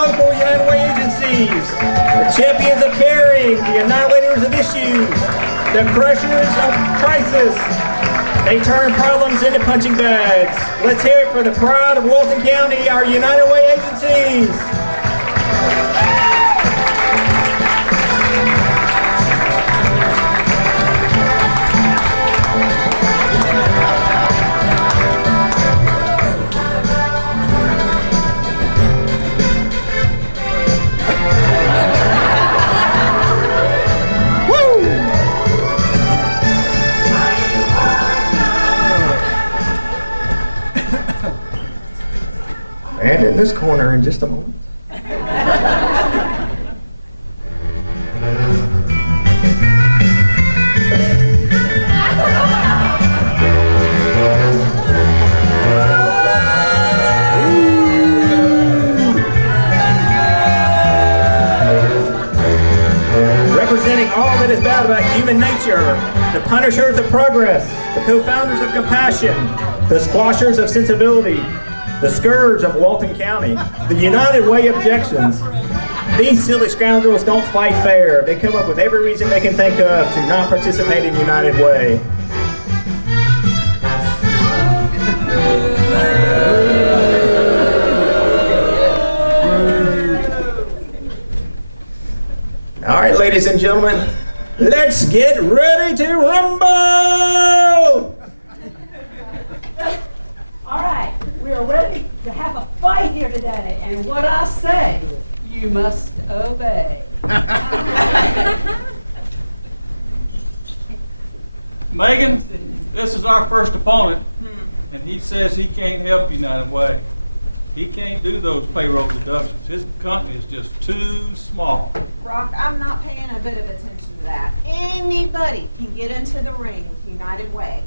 local United Way agencies, the champions of caring, the annihilators of issues, the crushers of crisis. They turn problems into punching bags. Let's hear it for the pride of Walton County, our United Way agencies. And in this corner in just a moment. Representing all that is bad about human nature, the punishers of progress, the co-founders of compassion, the squashers of sensibility, the scourge of Walton County, the United Way objections. These silly scoundrels don't fight fair. They come up with every reason they can think of to not participate in United Way. All right, ladies and gentlemen, let's get ready to rumble! All right, we are ready to have a fight here today, and what I say, you must obey. Megan, this is our first opponent, and he says he can't help United Way. He can't do those payroll deductions. His company is just too small. Brock, I'm not paying a bit of attention to that. Anybody can get into the ring with United Way.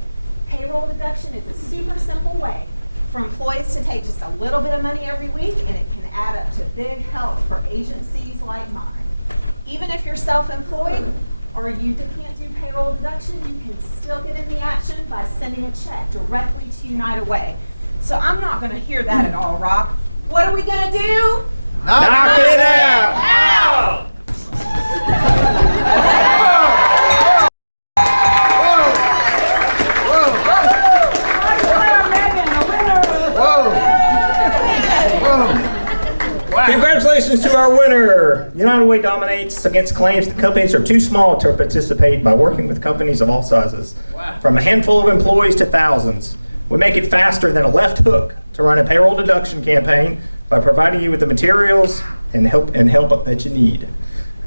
Payroll deduction is a super simple way for employees to take just a little bit of money every week, and it can add up to big help for agencies like mine. Even if you're self-employed or you can't do payroll deduction, you can still get in the action by sending a check directly to United Way. So I'm not going to hear that at all, Rock. What are we going to do? Knock it out! Congratulations to our winner! United Way dominates against claims that companies are too small to participate by working with companies of all sizes. From a handful of employees to thousands. We make it faster than a left hook to run a payroll deduction campaign by providing you with the materials and help that you need.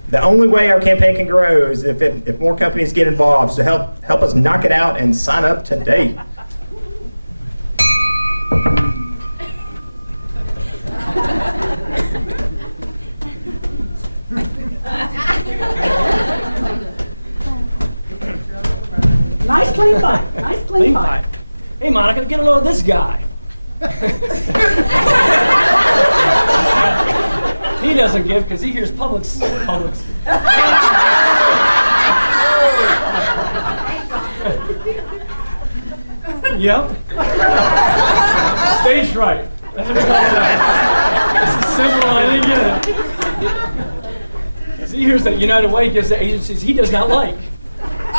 The only way our campaign can grow is if more companies get involved. So help us knock it out and sign up today. Nice clean fight. Nice clean fight. Hey, Monica, get a load of this guy. He doesn't give because he hears Publix. Yep. Stage fright. That's what we call that. It's a simple one. I didn't get it. 'Cause he hears that United Way gives the agencies he does not like.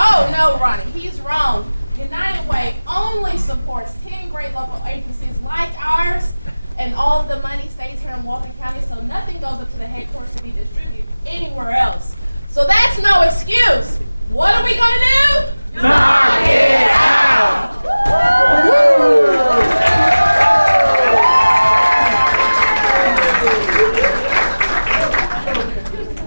Oh no, Ronnie, he's wrong. United Way only supports 10 great local agencies like ours, and all of the money stays here in Walton County, so nothing goes up to the headquarters to be distributed anywhere else. So that's no excuse. What are we gonna do? Knock it out!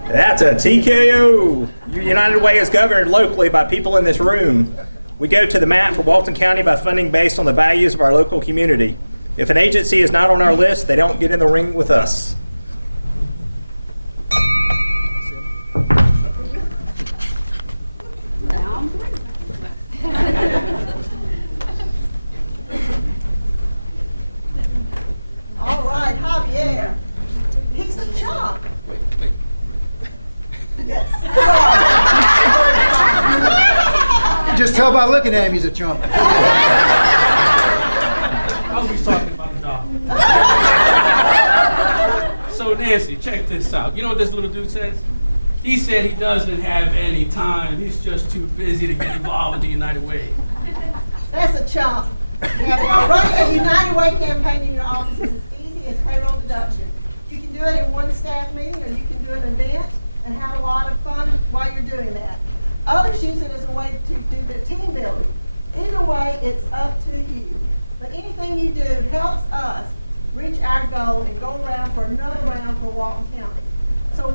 That's a TKO. Your United Way is governed locally by people in this room. We go to the mat for Walton County by funding based on the values of our local community. If an agency is not on our list, they don't get in the ring with us. All right, Javier. He's a chump. Yes. You just tell by looking at him he's a chump. I was talking about the dog. So Nancy, check this out. You know what this little dude says? He said he doesn't have any time. He's just too busy to get involved with the United Way. That's a chump. Now, running a United Way campaign in your office is as easy as payroll deduction. You can do it in one staff meeting, or you can do an event and have a lot of fun while you're doing that. Others use it as a way to do their team building. Either way, it's up to you. But anything you do helps us reach our goal and go around for another round for Walton County. So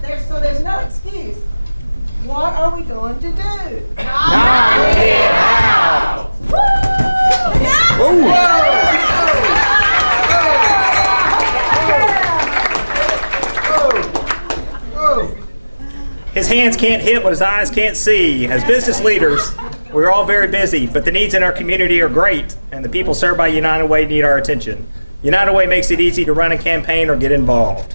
there's no excuse. What are we going to do? Knock it out! His hands can't hit what his eyes can't see. As business leaders, we're all very busy, but the needs in our community are great, and the people served by United Way need our attention. United Way makes it easy to run a campaign or get involved.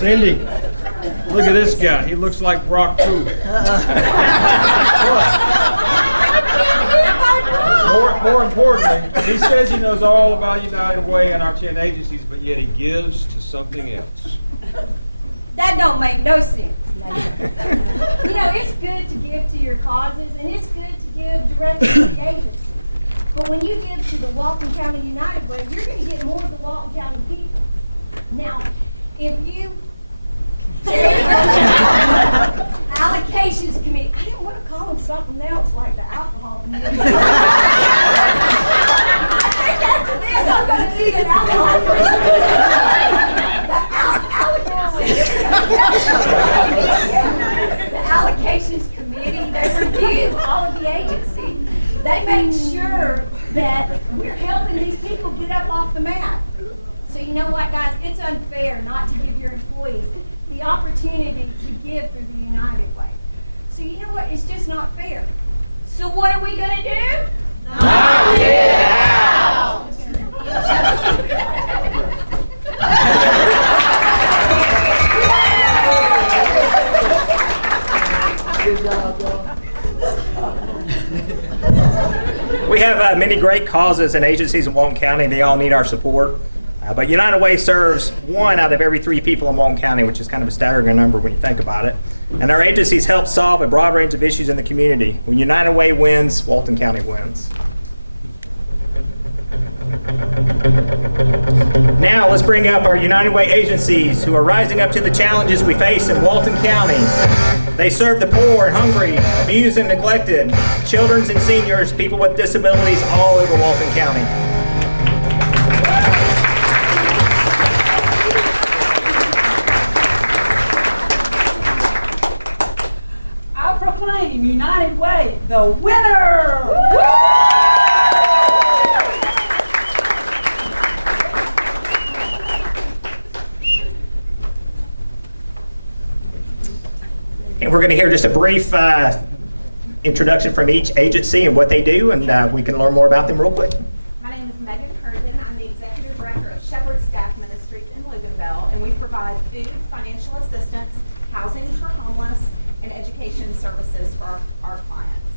Cindy, look at this guy. He looks like Brock too. More importantly, he says he knows all about United Way and our 10 agencies, but yet he gives to something else. That don't make no sense. You know, it's good to give to your causes, and it's good to give directly to the agency. But when you give to the Walton County United Way, you're going to get more of the Walton County people. Now, if you allocations committee, I didn't want to call them something else like the alcohol committee. I think after this I'm going to need an alcohol committee. The allocations committee, they review all of the agencies. They make sure that we're helping these people get up off the mat. So you know what, guys? It's unfair not to give your employees the opportunity to give through the United Way. So you know what? It's just not fair. So what are we going to do? Knock it out! Good job, y'all. We have many great causes and agencies in Walton County. They all need our support. But United Way serves 1 out of every 3 people in Walton County, which is kind of a staggering number when you think about it. And our agencies help solve a broad range of issues in the community. When United Way wins, Walton County wins. Now let's bring up our United Way agencies who are rising up to the challenges we face in Walton County. They serve the poor and hungry, abused and neglected, children and seniors, people with disabilities all over Walton County. I proclaim United Way the winner! And we're going to hear just a brief introduction from each agency and what they do, and we can learn more about them real quick. My name is Megan Herndon. I'm the Executive Director of Shepherd Staff Ministries in Loganville, and we provide food, financial assistance, housing for homeless, and education services for our clients.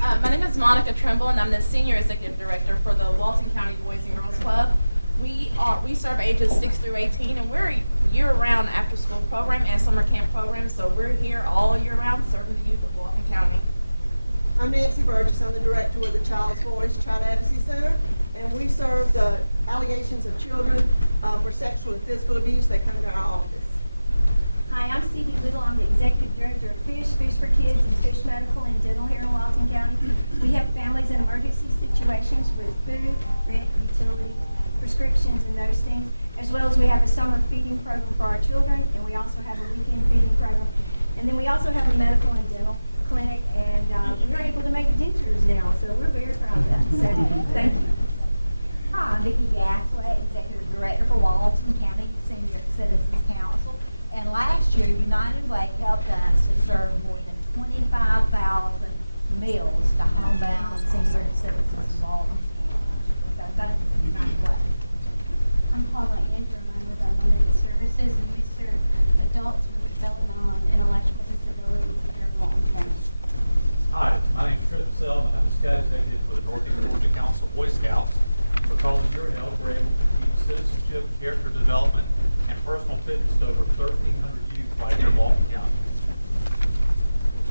My name is Monica Trimble, and I'm the Senior Executive Director for the Walton County Boys and Girls Club. We serve ages 6 through 18, and we're a year-round after-school program and summer camp program, so we're here all year round serving the youth of Walton County. I'm Nancy Burgess. I'm the director of the Child's Voice Child Advocacy Center, and we serve the allegations of children for sexual and physical abuse. They come to our office. Hi, I'm C.D. Little. I'm the Executive Director of Fish for Kids, and Fish Medical and Dental here in Walton County. We help families in emergency situations with food, rent, utilities, prescriptions, and those things, as well as we have a summer feeding program for our children, and we also have a weekend feeding program. And then we also have a medical and dental clinic, and we're able to make dentures now, so we're very proud of that. So, thank you. Hi, I'm Vicki Gathway, Executive Director for Walton County Senior Citizens Council. And last year, United Way helped us to serve more than 25,000 meals to homebound senior citizens in Walton County. because of your help, we're able to teach citizenship, character development, and personal fitness to over 1,300 youth right here in Walton County.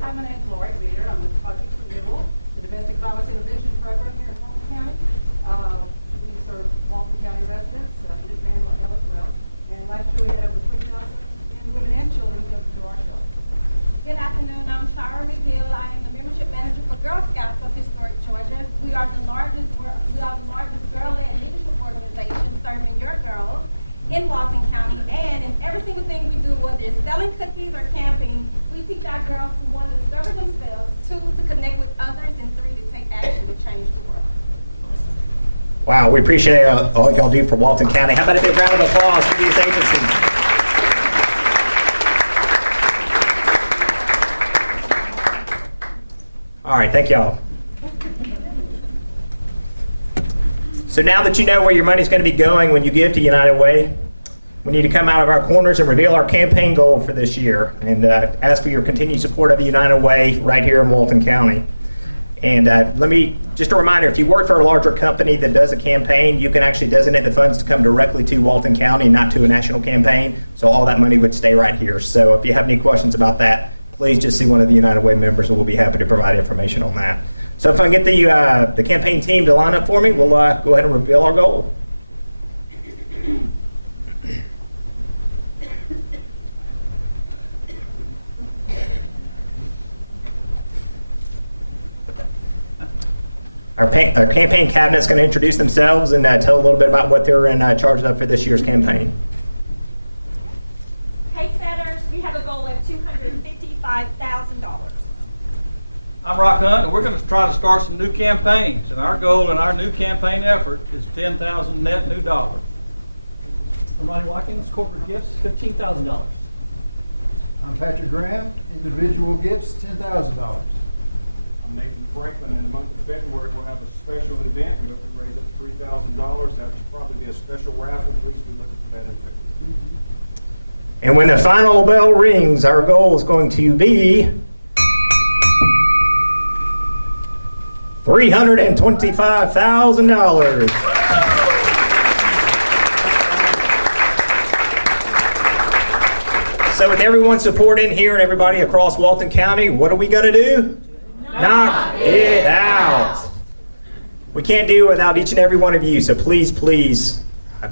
Hi, my name's Lori Reeder. I'm with Project Renewal, the domestic violence intervention program here in Walton County. We serve Walton County residents, Newton as well. And last year we had over 3,000 men, women, and children come to our shelter. Good afternoon, I'm Shara McGill. I am the membership manager for Girl Scouts of Historic Georgia. We are the largest girl-led leadership organization serving your girls in Walton County. And in every single thing we do, whether it's selling cookies or camping, we teach our girls to, one, discover themselves, two, to connect with others, and three, to take action to change the world. Wow, we appreciate all y'all do for Walton County. How about a big round of applause for these agencies? All right, thank y'all. So now that you know where your money's going to be going when you give to United Way, we need to come out of our corners and reveal our campaign goal for this year and ask for your continued support of the United Way right here in Walton County. And just a reminder, if you work for a larger company that does a campaign, you can actually designate the funds to come directly to Walton County, not to a national campaign. So all that money would stay right here. So if you have any questions about that, please just see one of the United Way members and we'll be happy to provide information on that. So if I can get the campaign team to line up for me, we'll go ahead and reveal our goal. Our campaign cabinet is going to introduce themselves and tell a little bit about what they're in charge of for this year's campaign. Pace setters, we have a goal of $255,000. I'm Rock Hunt, and we're going to try to start some new campaigns. And our goal in our new campaign effort is 10,000 net new dollars. I'm Ronnie Watkins, corporate gifts, $15,000. I'm Patrick Graham, individual gifts, $10,000. I'm Nathan Franklin. In the month of February, we'll have a special event. We hope to raise up to $3,000. That should probably be a special raffle. Please be looking for that in February. And when the final bell rings, our goal is going to be $325,000. So with everyone's support in here and everybody across Walton County, what are we going to do? Knock it out. We can't do it without each and every one of you. So please, please,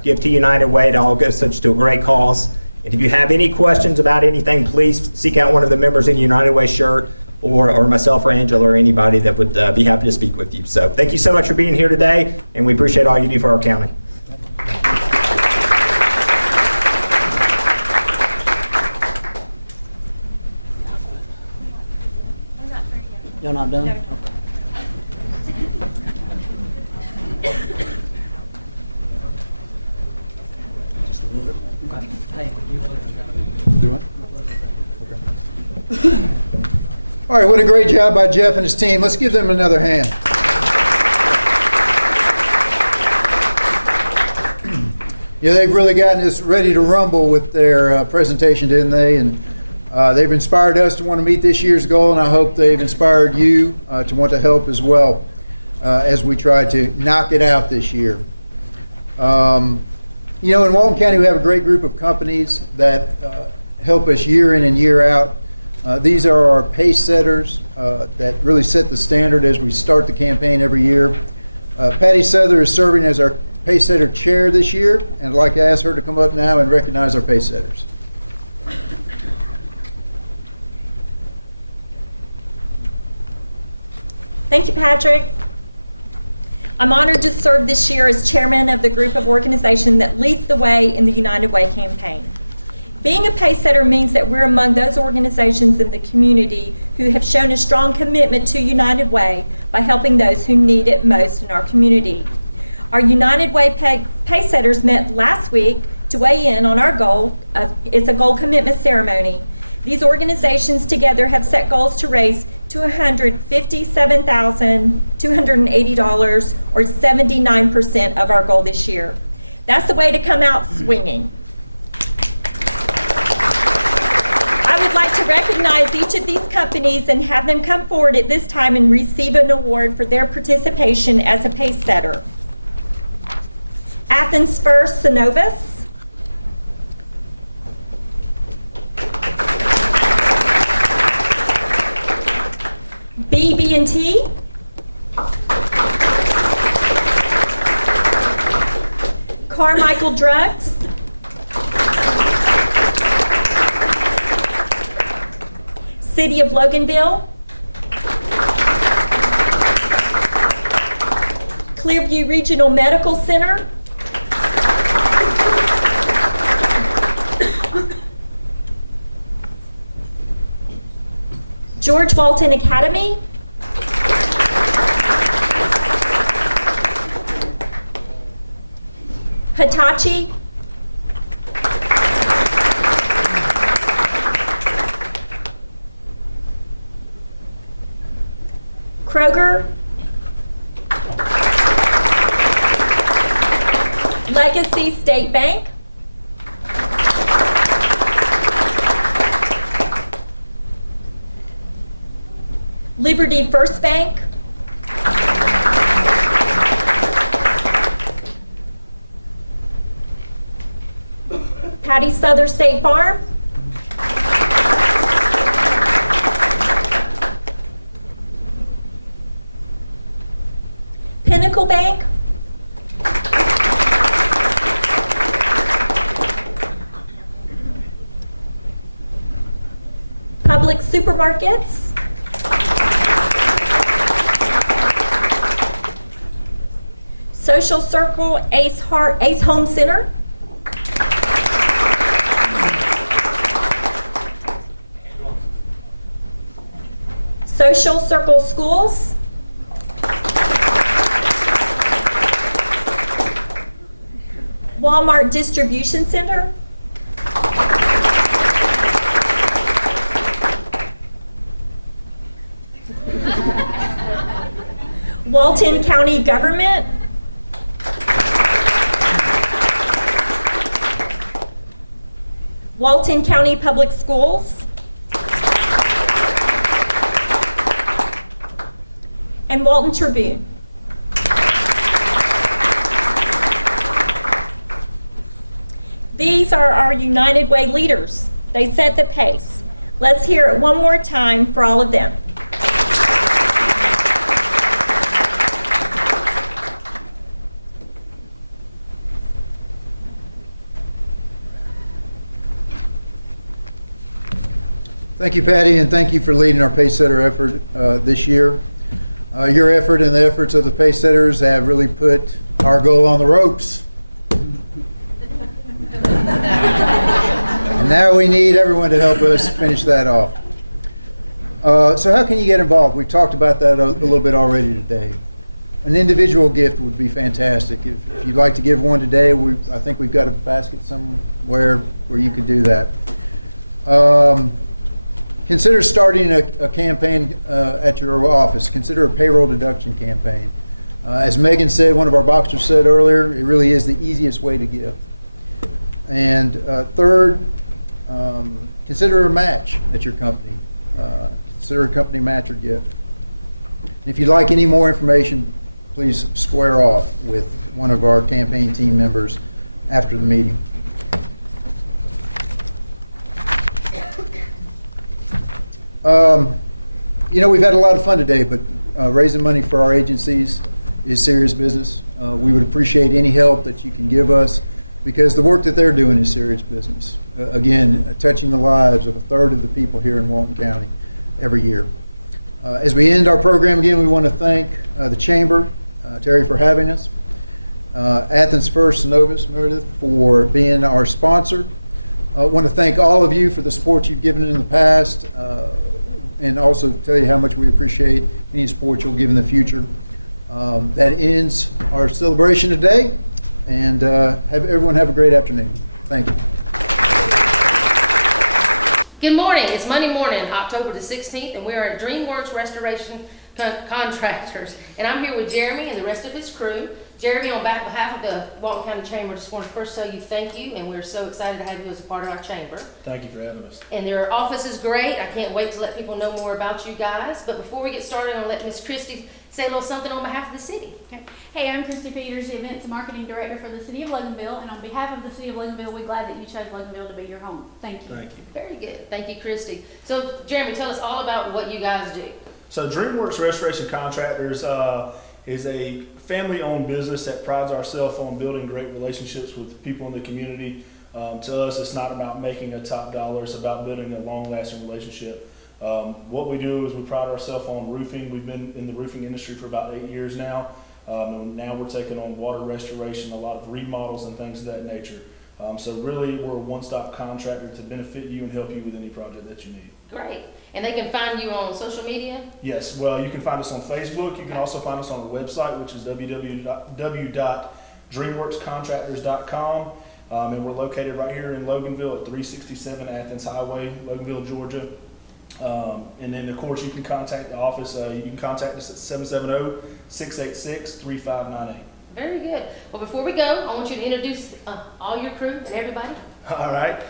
give to United Way. It all goes such to a great cause. And if you have any questions about anything, please seek out one of the members in the United Way shirt or myself or Angela or anybody that would be happy to speak with you. So thank you so much for being here today, and we appreciate all you do for our county. Y'all not done? No. Do it? Okay. All right, what a great job by Jeff and his team. Let's give them another hand. Yeah, they've really gotten us ready to rumble with their presentation, didn't they? And they've inspired us to want to meet this year's goal, and I hope they've inspired you to want to help as well as we try to knock it out this year. You know, in Walton County, we have a great group of companies that help us year in and year out. These are our pace setters that really set the standard as we start the campaign every year. Patty Souther is serving as our pace setter chair this year, and I'd like to ask her to come up now and recognize our pace setters. Thank you, Patrick. I'm honored to serve this year as chairman of the group of organization that leads the way in the United Way campaign. Being a pace setter means that we're among those organizations in the community who have shown a strong commitment to United Way by helping those who need it most in our community. Our United Way pace setters met last week to weigh in on our goal. It's a goal commitment ceremony. These organizations together have set goals to raise $257,280, or 79% of our goal this year. That's the way to come out swinging. I would like to recognize each of these companies and have them come forward at this time and receive an award for their participation as a pace setter. Athens First Synovus. BB&T. Carmichael Drugs. City of Loganville. Clearview Regional Medical Center. George Walton Academy. Hitachi. Kroger. Legacy State Bank. Liberty First Bank. Patty Souther State Farm. Pinnacle Bank. Public Supermarkets. Social Circle Ace Home Center. Social Circle Schools. Walmart Distribution Center. Walton County Government. Walton County Public Schools. And Walton Tribune. These are our United Way leaders. They set the pace. Let's hear it one more time for all of them. Thank you, Patty, and thank you for leading our Pacesetter effort this year. Your effort and the efforts of the Pacesetters have really put our goal on the ropes. And now we need everyone to help us finish that off. So how can you get involved? We talked about that a little bit already today. An individual gift would be fantastic. If you'd like to give one today, I think we've got a basket somewhere where you could do that. Consider starting a campaign at your office. Consider a payroll deduction campaign. As Megan said, one of our boxers said earlier, it really is the easiest way to give. And third, consider a match at your company. Consider a company match or gift. And if you'd like any more information, please square off with one of our campaign team members after the meeting. We've had a lot of fun today, but raising money for our agencies is serious business. We would appreciate any help that you can give us because the work that they're doing is serious business. Again, touching the lives of a third of the people here in Walton County every year. As we end our program again, we want to thank the Chamber, Terry, for having us, Athens First Synovus, Meredith, for being our sponsor. I want to thank all of you for the support you've given in the past, and also tell you how much we appreciate any support you'll give in the future. That ends our celebration today, and everyone have a great afternoon. Thank you. Good morning. It's Monday morning, October the 16th, and we are at DreamWorks Restoration Contractors. And I'm here with Jeremy and the rest of his crew. Jeremy, on behalf of the Walton County Chamber, just want to first tell you thank you, and we're so excited to have you as a part of our chamber. Thank you for having us. And their office is great. I can't wait to let people know more about you guys. But before we get started, I'll let Miss Christie say a little something on behalf of the city. Okay. Hey, I'm Christy Peters, the Events and Marketing Director for the City of Loganville, and on behalf of the City of Loganville, we're glad that you chose Loganville to be your home. Thank you. Thank you. Very good. Thank you, Christy. So, Jeremy, tell us all about what you guys do. So DreamWorks Restoration Contractors is a family-owned business that prides ourselves on building great relationships with people in the community. To us, it's not about making a top dollar, it's about building a long-lasting relationship. What we do is we pride ourselves on roofing. We've been in the roofing industry for about 8 years now. And now we're taking on water restoration, a lot of remodels and things of that nature. So really, we're a one-stop contractor to benefit you and help you with any project that you need. Great. And they can find you on social media? Yes, well, you can find us on Facebook. You can also find us on our website, which is www.dreamworkscontractors.com. And we're located right here in Loganville at 367 Athens Highway, Loganville, Georgia. And then, of course, you can contact the office. You can contact us at 770-686-3598. Very good. Well, before we go, I want you to introduce all your crew and everybody. All right.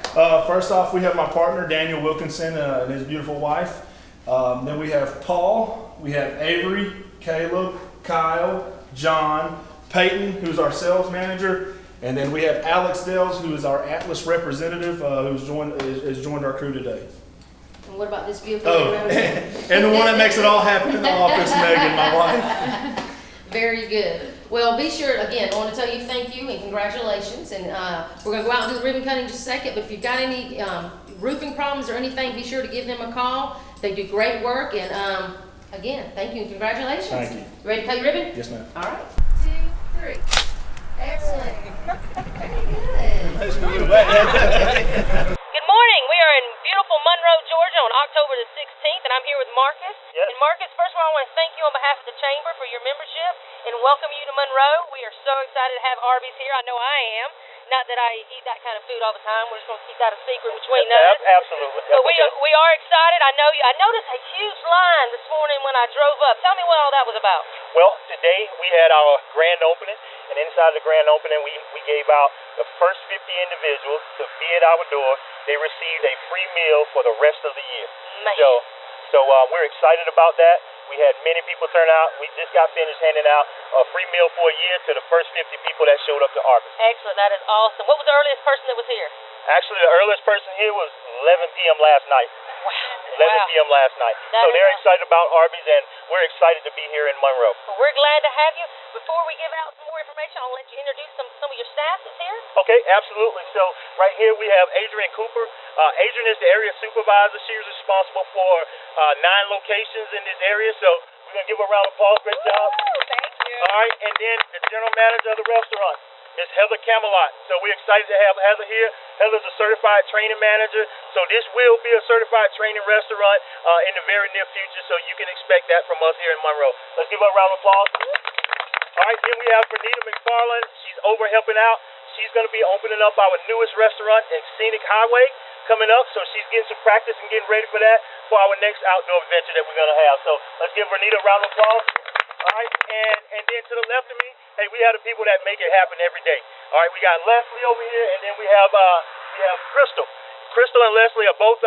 First off, we have my partner, Daniel Wilkinson, and his beautiful wife. Then we have Paul. We have Avery, Caleb, Kyle, John, Peyton, who's our sales manager. And then we have Alex Dales, who is our Atlas representative, who's joined our crew today. And what about this beautiful lady? And the one that makes it all happen in the office, Megan, my wife. Very good. Well, be sure, again, I want to tell you thank you and congratulations. And we're going to go out and do the ribbon cutting in just a second. But if you've got any roofing problems or anything, be sure to give them a call. They do great work. And again, thank you and congratulations. Thank you. You ready to cut your ribbon? Yes, ma'am. All right. 2, 3. Excellent. Very good. Good morning. We are in beautiful Monroe, Georgia on October the 16th, and I'm here with Marcus. Yes. And Marcus, first of all, I want to thank you on behalf of the Chamber for your membership and welcome you to Monroe. We are so excited to have Arby's here. I know I am. Not that I eat that kind of food all the time. We're just going to keep that a secret between us. Absolutely. So we are excited. I noticed a huge line this morning when I drove up. Tell me what all that was about. Well, today we had our grand opening, and inside the grand opening, we gave out the first 50 individuals to be at our door. They received a free meal for the rest of the year. Man. So we're excited about that. We had many people turn out. We just got finished handing out a free meal for a year to the first 50 people that showed up to Arby's. Excellent. That is awesome. What was the earliest person that was here? Actually, the earliest person here was 11 p.m. last night. Wow. 11 p.m. last night. So they're excited about Arby's, and we're excited to be here in Monroe. Well, we're glad to have you. Before we give out some more information, I'll let you introduce some of your staff that's here. Okay, absolutely. So right here we have Adrian Cooper. Adrian is the area supervisor. She's responsible for 9 locations in this area. So we're going to give her a round of applause. Great job. Thank you. All right, and then the general manager of the restaurant is Heather Camelot. So we're excited to have Heather here. Heather's a certified training manager. So this will be a certified training restaurant in the very near future. So you can expect that from us here in Monroe. Let's give her a round of applause. All right, then we have Bernita McFarland. She's over helping out. She's going to be opening up our newest restaurant in Scenic Highway coming up. So she's getting some practice and getting ready for that for our next outdoor adventure that we're going to have. So let's give Bernita a round of applause. All right, and then to the left of me, hey, we have the people that make it happen every day. All right, we got Leslie over here, and then we have Crystal. Crystal and Leslie are both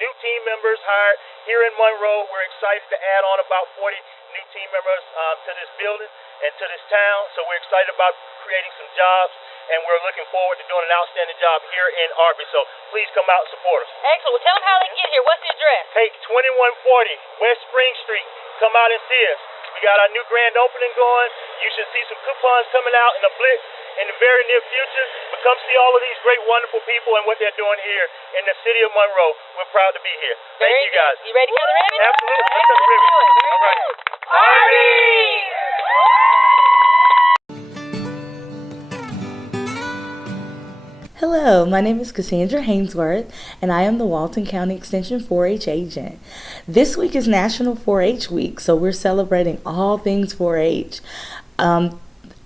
new team members hired here in Monroe. We're excited to add on about 40 new team members to this building and to this town. So we're excited about creating some jobs, and we're looking forward to doing an outstanding job here in Arby. So please come out and support us. Excellent. Well, tell them how they can get here. What's the address? Hey, 2140 West Spring Street. Come out and see us. We got our new grand opening going. You should see some coupons coming out in the blitz in the very near future. But come see all of these great, wonderful people and what they're doing here in the city of Monroe. We're proud to be here. Thank you, guys. You ready to cut the ribbon? Absolutely. Let's cut the ribbon. All right. Arby! Hello, my name is Cassandra Hainsworth, and I am the Walton County Extension 4-H agent. This week is National 4-H Week, so we're celebrating all things 4-H.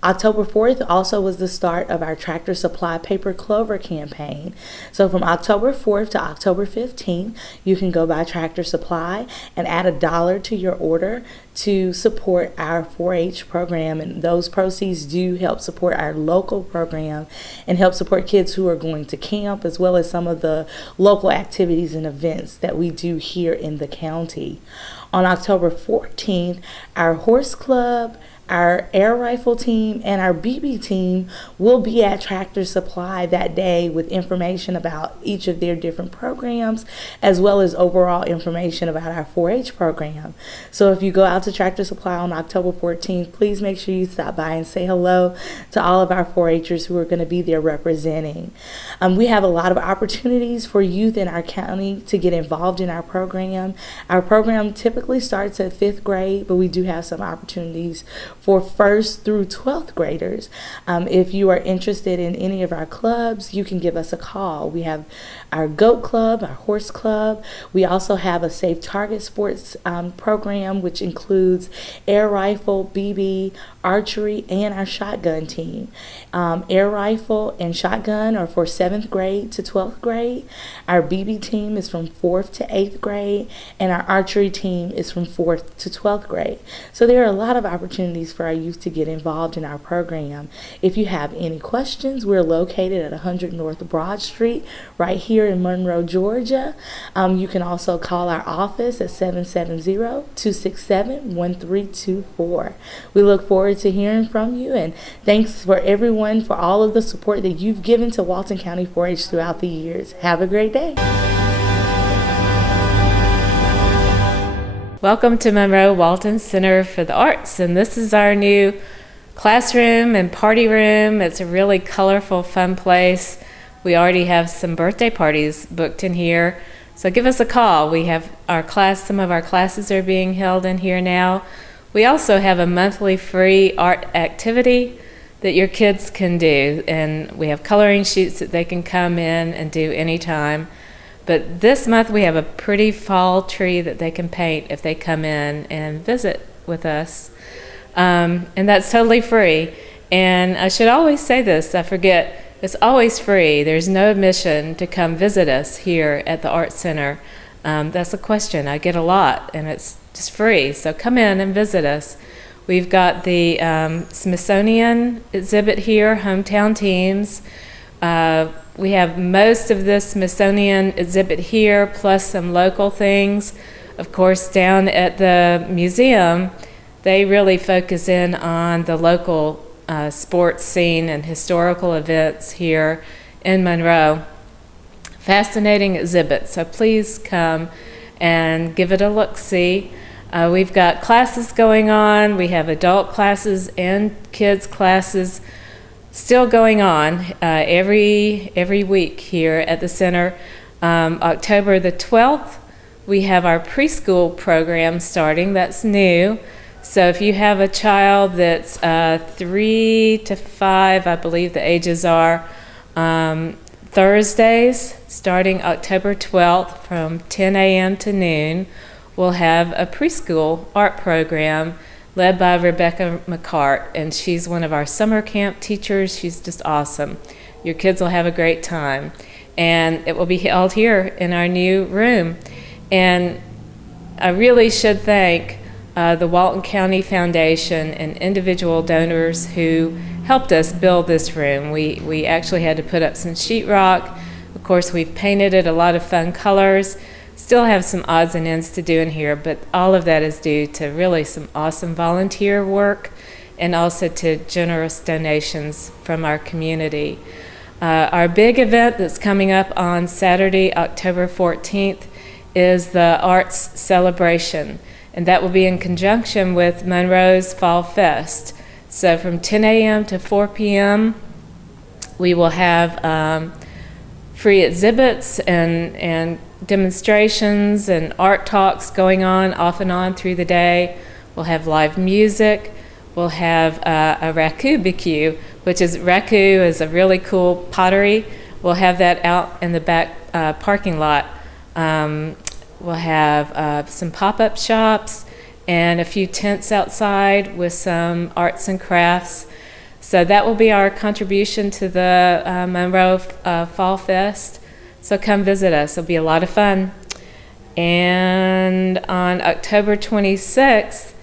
October 4th also was the start of our Tractor Supply Paper Clover campaign. So from October 4th to October 15th, you can go buy Tractor Supply and add $1 to your order to support our 4-H program, and those proceeds do help support our local program and help support kids who are going to camp, as well as some of the local activities and events that we do here in the county. On October 14th, our horse club, our air rifle team, and our BB team will be at Tractor Supply that day with information about each of their different programs, as well as overall information about our 4-H program. So if you go out to Tractor Supply on October 14th, please make sure you stop by and say hello to all of our 4-Hers who are going to be there representing. We have a lot of opportunities for youth in our county to get involved in our program. Our program typically starts at 5th grade, but we do have some opportunities for 1st through 12th graders. If you are interested in any of our clubs, you can give us a call. We have our goat club, our horse club. We also have a safe target sports program, which includes air rifle, BB, archery, and our shotgun team. Air rifle and shotgun are for 7th grade to 12th grade. Our BB team is from 4th to 8th grade, and our archery team is from 4th to 12th grade. So there are a lot of opportunities for our youth to get involved in our program. If you have any questions, we're located at 100 North Broad Street, right here in Monroe, Georgia. You can also call our office at 770-267-1324. We look forward to hearing from you, and thanks for everyone for all of the support that you've given to Walton County 4-H throughout the years. Have a great day. Welcome to Monroe Walton Center for the Arts, and this is our new classroom and party room. It's a really colorful, fun place. We already have some birthday parties booked in here, so give us a call. We have our class, some of our classes are being held in here now. We also have a monthly free art activity that your kids can do, and we have coloring sheets that they can come in and do anytime. But this month we have a pretty fall tree that they can paint if they come in and visit with us. And that's totally free. And I should always say this, I forget, it's always free. There's no admission to come visit us here at the Art Center. That's a question I get a lot, and it's just free. So come in and visit us. We've got the Smithsonian exhibit here, Hometown Teams. We have most of this Smithsonian exhibit here, plus some local things. Of course, down at the museum, they really focus in on the local sports scene and historical events here in Monroe. Fascinating exhibit, so please come and give it a look-see. We've got classes going on. We have adult classes and kids classes still going on every week here at the center. October the 12th, we have our preschool program starting. That's new. So if you have a child that's 3 to 5, I believe the ages are, Thursdays, starting October 12th from 10 a.m. to noon, we'll have a preschool art program led by Rebecca McCart, and she's one of our summer camp teachers. She's just awesome. Your kids will have a great time. And it will be held here in our new room. And I really should thank the Walton County Foundation and individual donors who helped us build this room. We actually had to put up some sheetrock. Of course, we've painted it a lot of fun colors. Still have some odds and ends to do in here, but all of that is due to really some awesome volunteer work and also to generous donations from our community. Our big event that's coming up on Saturday, October 14th, is the Arts Celebration, and that will be in conjunction with Monroe's Fall Fest. So from 10 a.m. to 4 p.m., we will have free exhibits and demonstrations and art talks going on off and on through the day. We'll have live music. We'll have a raku BQ, which is raku is a really cool pottery. We'll have that out in the back parking lot. We'll have some pop-up shops and a few tents outside with some arts and crafts. So that will be our contribution to the Monroe Fall Fest. So come visit us. It'll be a lot of fun. And on October 26th,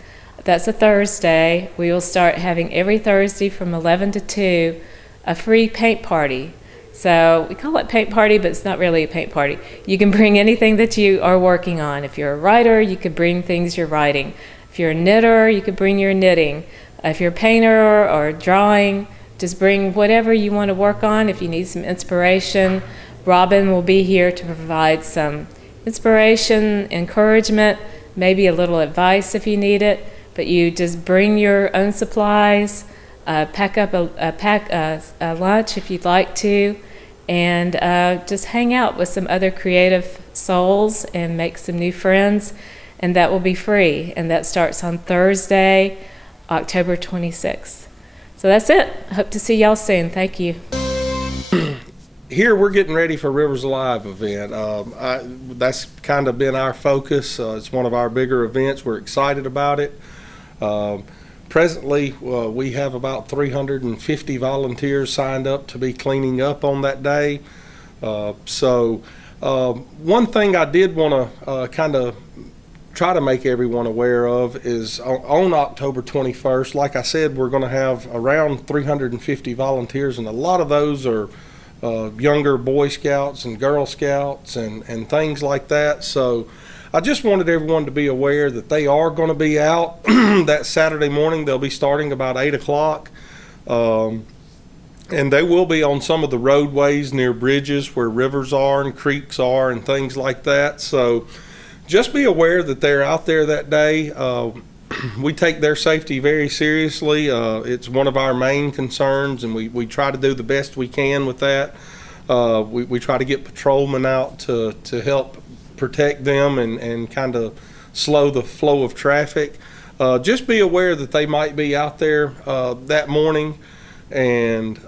that's a Thursday, we will start having every Thursday from 11 to 2 a free paint party. So we call it paint party, but it's not really a paint party. You can bring anything that you are working on. If you're a writer, you could bring things you're writing. If you're a knitter, you could bring your knitting. If you're a painter or drawing, just bring whatever you want to work on. If you need some inspiration, Robin will be here to provide some inspiration, encouragement, maybe a little advice if you need it. But you just bring your own supplies, pack up a lunch if you'd like to, and just hang out with some other creative souls and make some new friends. And that will be free. And that starts on Thursday, October 26th. So that's it. I hope to see y'all soon. Thank you. Here we're getting ready for Rivers Alive event. That's kind of been our focus. It's one of our bigger events. We're excited about it. Presently, we have about 350 volunteers signed up to be cleaning up on that day. One thing I did want to kind of try to make everyone aware of is on October 21st, like I said, we're going to have around 350 volunteers, and a lot of those are younger Boy Scouts and Girl Scouts and things like that. So I just wanted everyone to be aware that they are going to be out that Saturday morning. They'll be starting about 8 o'clock. And they will be on some of the roadways near bridges where rivers are and creeks are and things like that. So just be aware that they're out there that day. We take their safety very seriously. It's one of our main concerns, and we try to do the best we can with that. We try to get patrolmen out to help protect them and kind of slow the flow of traffic. Just be aware that they might be out there that morning, and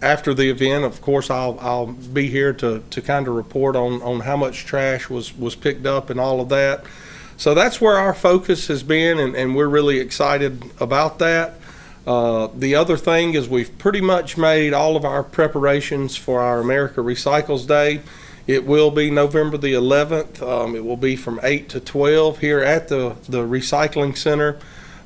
after the event, of course, I'll be here to kind of report on how much trash was picked up and all of that. So that's where our focus has been, and we're really excited about that. The other thing is we've pretty much made all of our preparations for our America Recycles Day. It will be November the 11th. It will be from 8 to 12 here at the recycling center.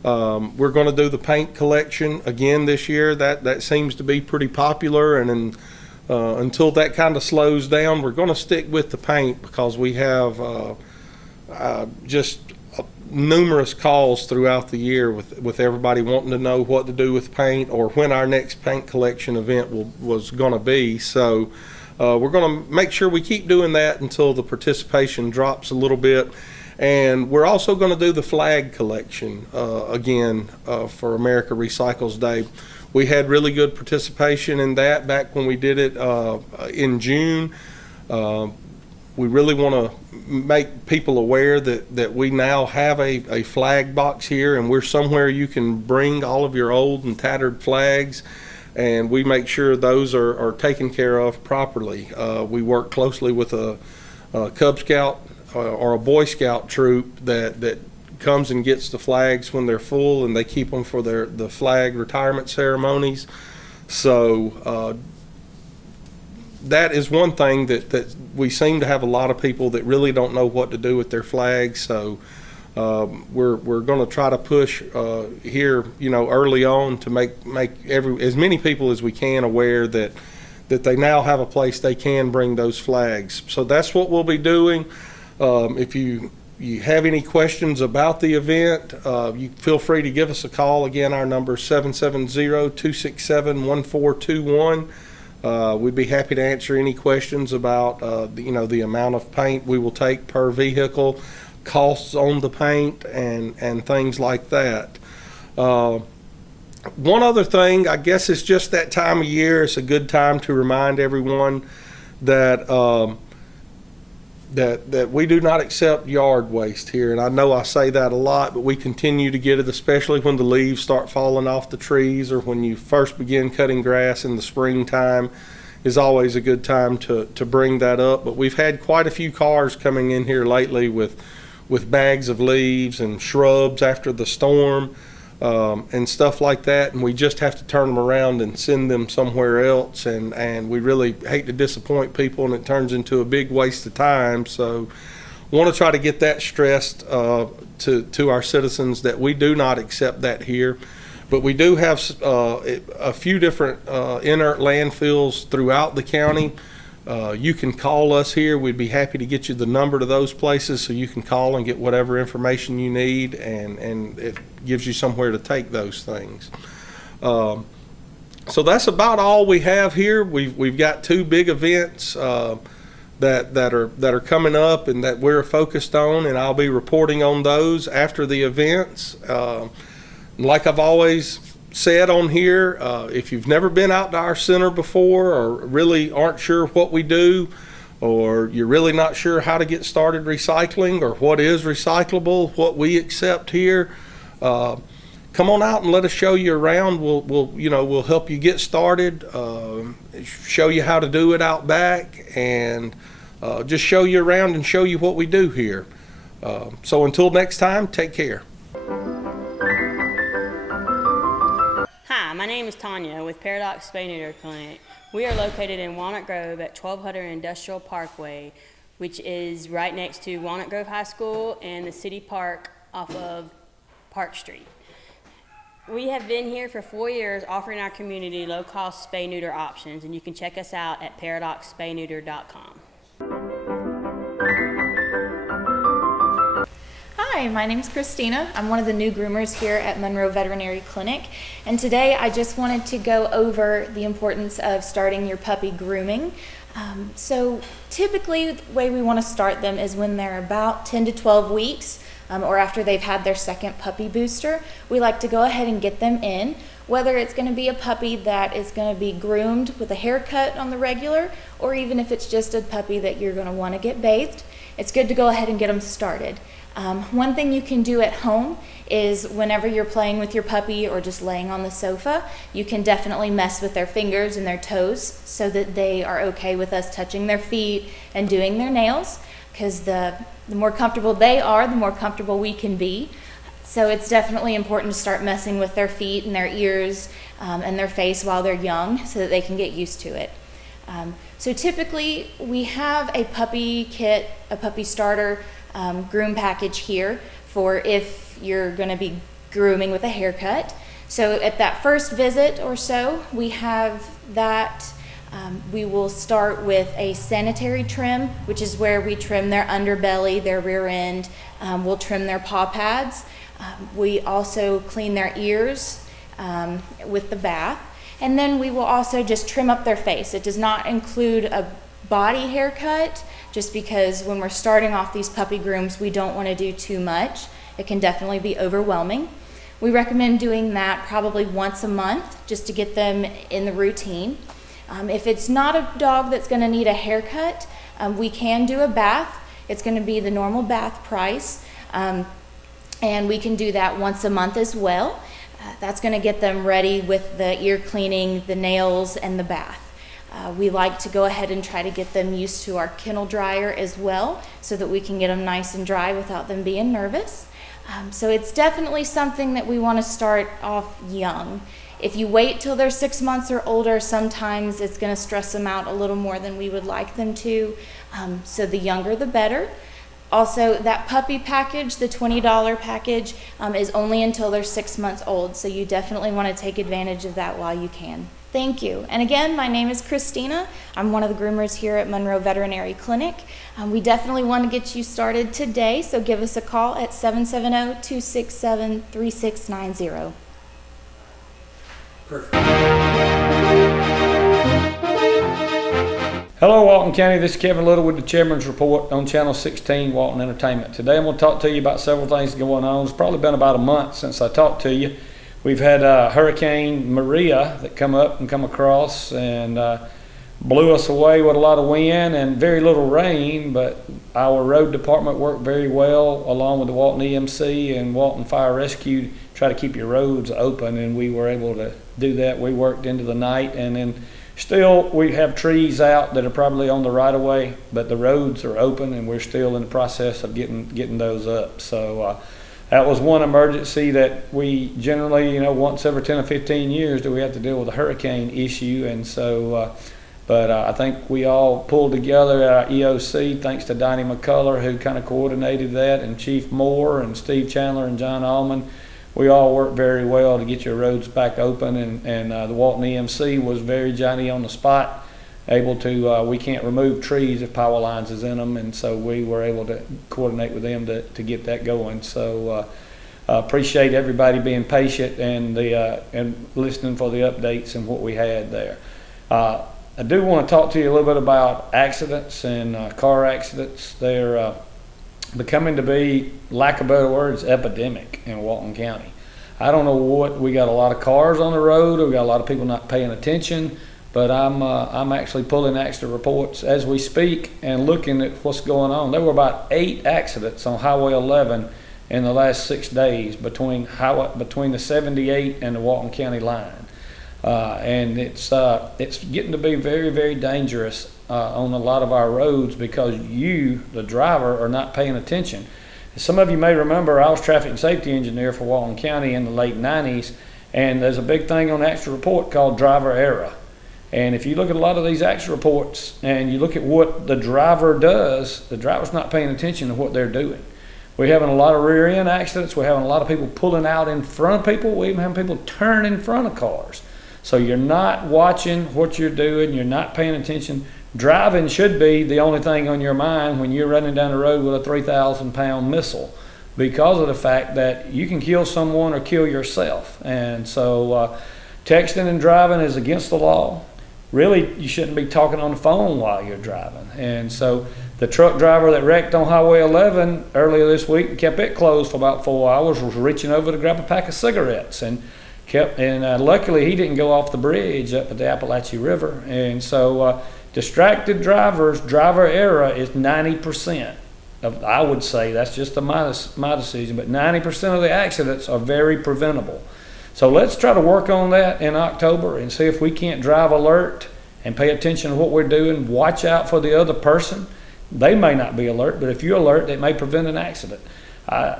We're going to do the paint collection again this year. That seems to be pretty popular, and until that kind of slows down, we're going to stick with the paint because we have just numerous calls throughout the year with everybody wanting to know what to do with paint or when our next paint collection event was going to be. So we're going to make sure we keep doing that until the participation drops a little bit. And we're also going to do the flag collection again for America Recycles Day. We had really good participation in that back when we did it in June. We really want to make people aware that we now have a flag box here, and we're somewhere you can bring all of your old and tattered flags, and we make sure those are taken care of properly. We work closely with a Cub Scout or a Boy Scout troop that comes and gets the flags when they're full, and they keep them for the flag retirement ceremonies. So that is one thing that we seem to have a lot of people that really don't know what to do with their flags. So we're going to try to push here, early on to make as many people as we can aware that they now have a place they can bring those flags. So that's what we'll be doing. If you have any questions about the event, you feel free to give us a call. Again, our number is 770-267-1421. We'd be happy to answer any questions about the amount of paint we will take per vehicle, costs on the paint, and things like that. One other thing, I guess it's just that time of year. It's a good time to remind everyone that that we do not accept yard waste here. And I know I say that a lot, but we continue to get it, especially when the leaves start falling off the trees or when you first begin cutting grass in the springtime is always a good time to bring that up. But we've had quite a few cars coming in here lately with bags of leaves and shrubs after the storm and stuff like that, and we just have to turn them around and send them somewhere else, and we really hate to disappoint people, and it turns into a big waste of time. So want to try to get that stressed to our citizens that we do not accept that here. But we do have a few different inert landfills throughout the county. You can call us here. We'd be happy to get you the number to those places so you can call and get whatever information you need, and it gives you somewhere to take those things. So that's about all we have here. We've got 2 big events that are coming up and that we're focused on, and I'll be reporting on those after the events. Like I've always said on here, if you've never been out to our center before or really aren't sure what we do, or you're really not sure how to get started recycling or what is recyclable, what we accept here, come on out and let us show you around. We'll help you get started, show you how to do it out back, and just show you around and show you what we do here. So until next time, take care. Hi, my name is Tanya with Paradox Spay Neuter Clinic. We are located in Walnut Grove at 1200 Industrial Parkway, which is right next to Walnut Grove High School and the City Park off of Park Street. We have been here for 4 years offering our community low-cost spay-neuter options, and you can check us out at paradoxspayneuter.com. Hi, my name is Christina. I'm one of the new groomers here at Monroe Veterinary Clinic, and today I just wanted to go over the importance of starting your puppy grooming. So typically the way we want to start them is when they're about 10 to 12 weeks or after they've had their second puppy booster. We like to go ahead and get them in, whether it's going to be a puppy that is going to be groomed with a haircut on the regular, or even if it's just a puppy that you're going to want to get bathed. It's good to go ahead and get them started. One thing you can do at home is whenever you're playing with your puppy or just laying on the sofa, you can definitely mess with their fingers and their toes so that they are okay with us touching their feet and doing their nails, because the more comfortable they are, the more comfortable we can be. So it's definitely important to start messing with their feet and their ears and their face while they're young so that they can get used to it. So typically we have a puppy kit, a puppy starter groom package here for if you're going to be grooming with a haircut. So at that first visit or so, we have that. We will start with a sanitary trim, which is where we trim their underbelly, their rear end. We'll trim their paw pads. We also clean their ears with the bath. And then we will also just trim up their face. It does not include a body haircut, just because when we're starting off these puppy grooms, we don't want to do too much. It can definitely be overwhelming. We recommend doing that probably once a month just to get them in the routine. If it's not a dog that's going to need a haircut, we can do a bath. It's going to be the normal bath price, and we can do that once a month as well. That's going to get them ready with the ear cleaning, the nails, and the bath. We like to go ahead and try to get them used to our kennel dryer as well so that we can get them nice and dry without them being nervous. So it's definitely something that we want to start off young. If you wait till they're 6 months or older, sometimes it's going to stress them out a little more than we would like them to. So the younger the better. Also, that puppy package, the $20 package, is only until they're 6 months old. So you definitely want to take advantage of that while you can. Thank you. And again, my name is Christina. I'm one of the groomers here at Monroe Veterinary Clinic. We definitely want to get you started today, so give us a call at 770-267-3690. Hello, Walton County. This is Kevin Little with the Chairman's Report on Channel 16, Walton Entertainment. Today I'm going to talk to you about several things going on. It's probably been about a month since I talked to you. We've had Hurricane Maria that come across and blew us away with a lot of wind and very little rain, but our road department worked very well along with the Walton EMC and Walton Fire Rescue to try to keep your roads open, and we were able to do that. We worked into the night, and then still we have trees out that are probably on the right of way, but the roads are open and we're still in the process of getting those up. So that was one emergency that we generally, once every 10 or 15 years do we have to deal with a hurricane issue. And so, but I think we all pulled together at our EOC, thanks to Donnie McCullough, who kind of coordinated that, and Chief Moore and Steve Chandler and John Allman. we all work very well to get your roads back open, and the Walton EMC was very Johnny on the spot, able to, we can't remove trees if power lines is in them, and so we were able to coordinate with them to get that going. So appreciate everybody being patient and listening for the updates and what we had there. I do want to talk to you a little bit about accidents and car accidents. They're becoming to be, lack of better words, epidemic in Walton County. I don't know what, we got a lot of cars on the road, we got a lot of people not paying attention, but I'm actually pulling accident reports as we speak and looking at what's going on. There were about 8 accidents on Highway 11 in the last 6 days between the 78 and the Walton County line. And it's getting to be very, very dangerous on a lot of our roads because you, the driver, are not paying attention. Some of you may remember I was traffic and safety engineer for Walton County in the late 90s, and there's a big thing on the accident report called driver error. And if you look at a lot of these accident reports and you look at what the driver does, the driver's not paying attention to what they're doing. We're having a lot of rear end accidents. We're having a lot of people pulling out in front of people. We even have people turn in front of cars. So you're not watching what you're doing. You're not paying attention. Driving should be the only thing on your mind when you're running down the road with a 3,000-pound missile, because of the fact that you can kill someone or kill yourself. And so texting and driving is against the law. Really, you shouldn't be talking on the phone while you're driving. And so the truck driver that wrecked on Highway 11 earlier this week and kept it closed for about 4 hours was reaching over to grab a pack of cigarettes and luckily he didn't go off the bridge up at the Appalachian River. And so distracted drivers, driver error is 90% of, I would say, that's just my decision, but 90% of the accidents are very preventable. So let's try to work on that in October and see if we can't drive alert and pay attention to what we're doing. Watch out for the other person. They may not be alert, but if you're alert, it may prevent an accident.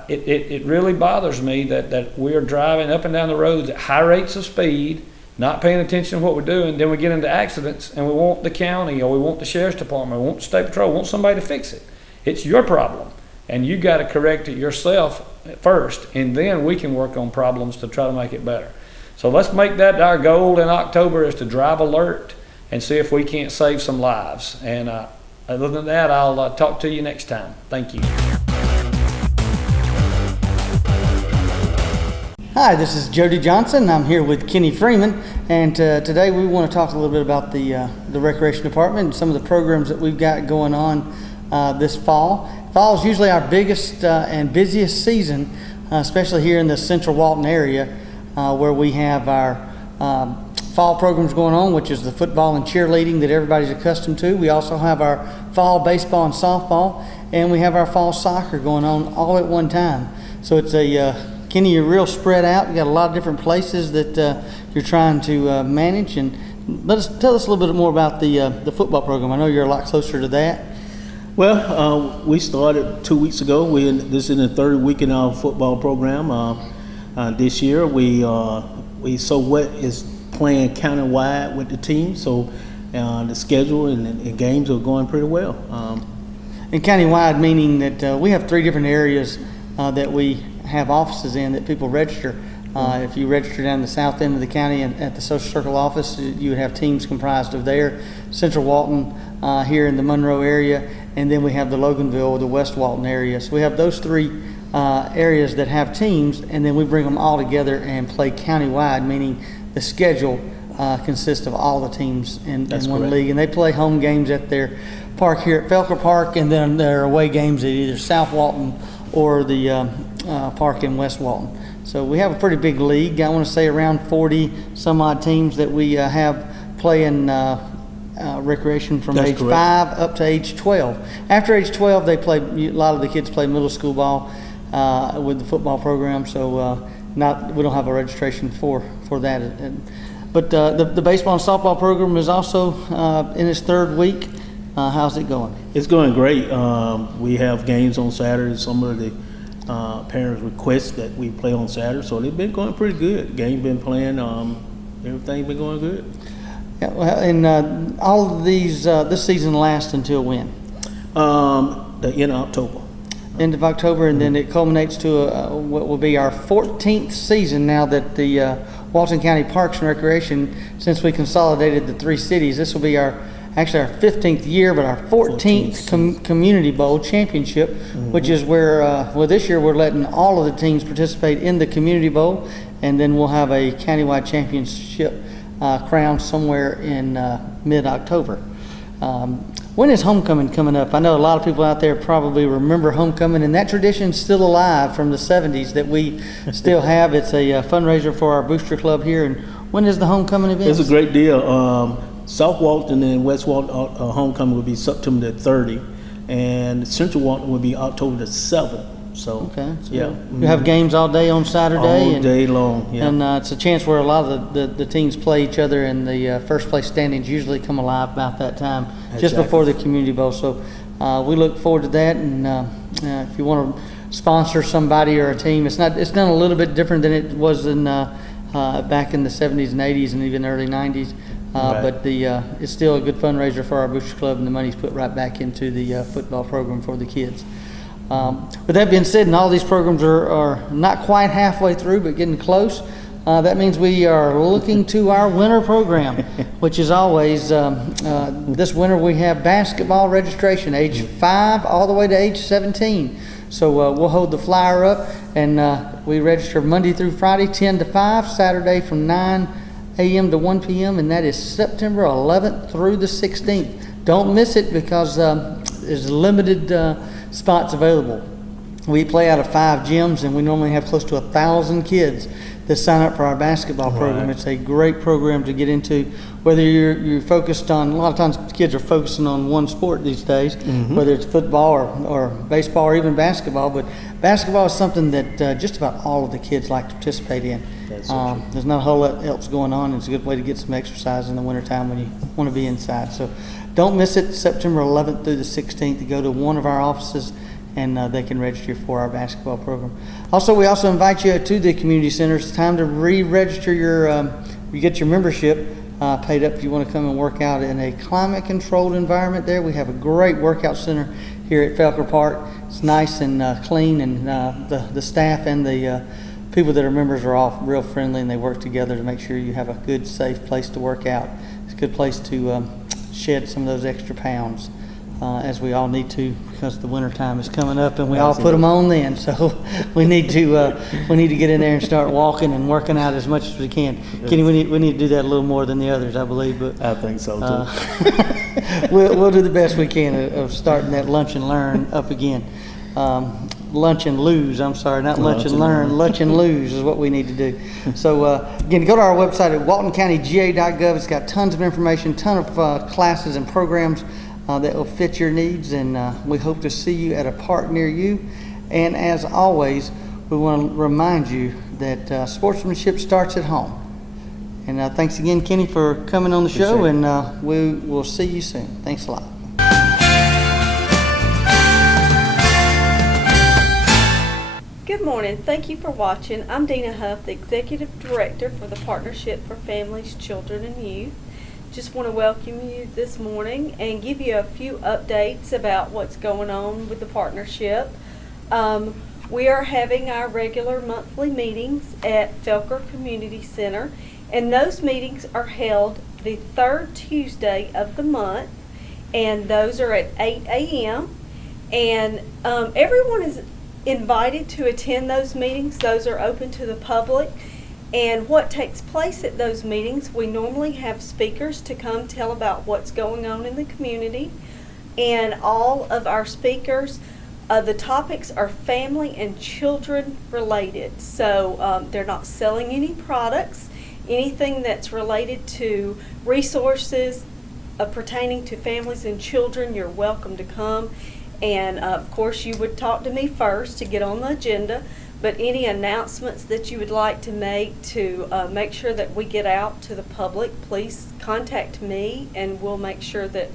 It really bothers me that we are driving up and down the roads at high rates of speed, not paying attention to what we're doing. Then we get into accidents and we want the county or we want the sheriff's department, or we want the state patrol, we want somebody to fix it. It's your problem, and you got to correct it yourself first, and then we can work on problems to try to make it better. So let's make that our goal in October, is to drive alert and see if we can't save some lives. And other than that, I'll talk to you next time. Thank you. Hi, this is Jody Johnson. I'm here with Kenny Freeman, and today we want to talk a little bit about the Recreation Department and some of the programs that we've got going on this fall. Fall is usually our biggest and busiest season, especially here in the central Walton area, where we have our fall programs going on, which is the football and cheerleading that everybody's accustomed to. We also have our fall baseball and softball, and we have our fall soccer going on all at one time. So it's Kenny, you're real spread out. You got a lot of different places that you're trying to manage. And tell us a little bit more about the football program. I know you're a lot closer to that. Well, we started 2 weeks ago. This is in the third week in our football program. This year, So What is playing countywide with the team. So the schedule and games are going pretty well. And countywide meaning that we have 3 different areas that we have offices in that people register. If you register down the south end of the county and at the social circle office, you would have teams comprised of there. Central Walton here in the Monroe area, and then we have the Loganville or the West Walton area. So we have those 3 areas that have teams, and then we bring them all together and play countywide, meaning the schedule consists of all the teams in one league, and they play home games at their park here at Felker Park, and then their away games at either South Walton or the park in West Walton. So we have a pretty big league. I want to say around 40 some odd teams that we have playing recreation from age 5 up to age 12. After age 12, they play. A lot of the kids play middle school ball with the football program. So we don't have a registration for that. But the baseball and softball program is also in its 3rd week. How's it going? It's going great. We have games on Saturday. Some of the parents request that we play on Saturday, so they've been going pretty good. Game's been playing. Everything's been going good. Yeah, well, and all of these this season lasts until when? The end of October. end of October, and then it culminates to what will be our 14th season now that the Walton County Parks and Recreation, since we consolidated the 3 cities, this will be our 15th year, but our 14th Community Bowl Championship, which is where, well, this year we're letting all of the teams participate in the Community Bowl, and then we'll have a countywide championship crowned somewhere in mid-October. When is homecoming coming up? I know a lot of people out there probably remember homecoming, and that tradition's still alive from the 70s that we still have. It's a fundraiser for our booster club here. And when is the homecoming event? It's a great deal. South Walton and West Walton homecoming will be September the 30th, and Central Walton will be October the 7th. So, okay. So yeah. You have games all day on Saturday? All day long, yeah. And it's a chance where a lot of the teams play each other, and the first place standings usually come alive about that time, just before the Community Bowl. So we look forward to that, and if you want to sponsor somebody or a team, it's done a little bit different than it was in back in the 70s and 80s and even early 90s. Right. But it's still a good fundraiser for our booster club, and the money's put right back into the football program for the kids. With that being said, and all these programs are not quite halfway through, but getting close. That means we are looking to our winter program, which is always, this winter we have basketball registration, age 5 all the way to age 17. So we'll hold the flyer up, and we register Monday through Friday, 10 to 5, Saturday from 9 a.m. to 1 p.m., and that is September 11th through the 16th. Don't miss it, because there's limited spots available. We play out of 5 gyms, and we normally have close to 1,000 kids that sign up for our basketball program. It's a great program to get into, whether you're focused on, a lot of times kids are focusing on one sport these days, whether it's football or baseball or even basketball, but basketball is something that just about all of the kids like to participate in. There's not a whole lot else going on. It's a good way to get some exercise in the wintertime when you want to be inside. So don't miss it, September 11th through the 16th, to go to one of our offices, and they can register for our basketball program. We also invite you to the community center. It's time to re-register you get your membership paid up if you want to come and work out in a climate-controlled environment there. We have a great workout center here at Felker Park. It's nice and clean, and the staff and the people that are members are all real friendly, and they work together to make sure you have a good, safe place to work out. It's a good place to shed some of those extra pounds, as we all need to, because the winter time is coming up, and we all put them on then. So we need to get in there and start walking and working out as much as we can. Kenny, we need to do that a little more than the others, I believe. But I think so too. We'll do the best we can of starting that lunch and learn up again. Lunch and lose, I'm sorry, not lunch and learn, lunch and lose is what we need to do. So again, go to our website at waltoncountyga.gov. It's got tons of information, ton of classes and programs that will fit your needs, and we hope to see you at a park near you. And as always, we want to remind you that sportsmanship starts at home. And thanks again, Kenny, for coming on the show, and we will see you soon. Thanks a lot. Good morning. Thank you for watching. I'm Dina Huff, the Executive Director for the Partnership for Families, Children, and Youth. Just want to welcome you this morning and give you a few updates about what's going on with the partnership. We are having our regular monthly meetings at Felker Community Center, and those meetings are held the 3rd Tuesday of the month, and those are at 8 a.m. And everyone is invited to attend those meetings. Those are open to the public. And what takes place at those meetings, we normally have speakers to come tell about what's going on in the community. And all of our speakers, the topics are family and children related. So they're not selling any products. Anything that's related to resources pertaining to families and children, you're welcome to come. And of course, you would talk to me first to get on the agenda. But any announcements that you would like to make make sure that we get out to the public, please contact me, and we'll make sure that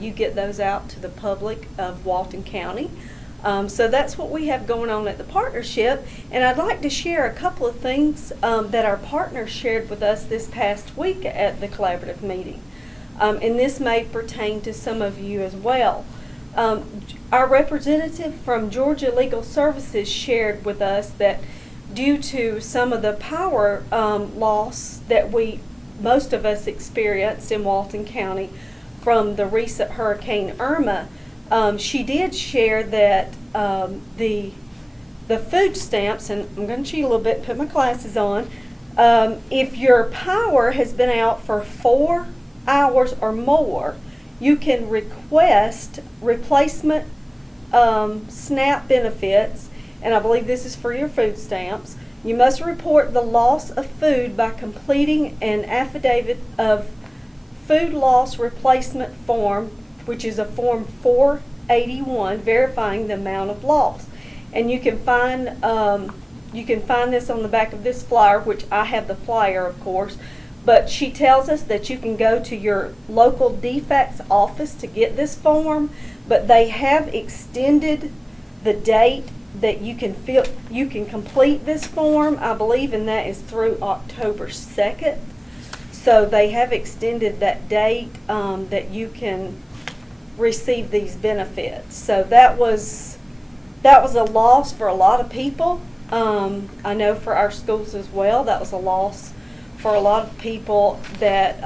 you get those out to the public of Walton County. So that's what we have going on at the partnership. And I'd like to share a couple of things that our partners shared with us this past week at the collaborative meeting. And this may pertain to some of you as well. Our representative from Georgia Legal Services shared with us that due to some of the power loss that most of us experienced in Walton County from the recent Hurricane Irma, she did share that the food stamps, and I'm going to cheat a little bit, put my glasses on, if your power has been out for 4 hours or more, you can request replacement SNAP benefits, and I believe this is for your food stamps. You must report the loss of food by completing an affidavit of food loss replacement form, which is a form 481, verifying the amount of loss. And you can find this on the back of this flyer, which I have the flyer, of course. But she tells us that you can go to your local DFACS office to get this form, but they have extended the date that you can complete this form, I believe, and that is through October 2nd. So they have extended that date that you can receive these benefits. So that was a loss for a lot of people. I know for our schools as well, that was a loss for a lot of people that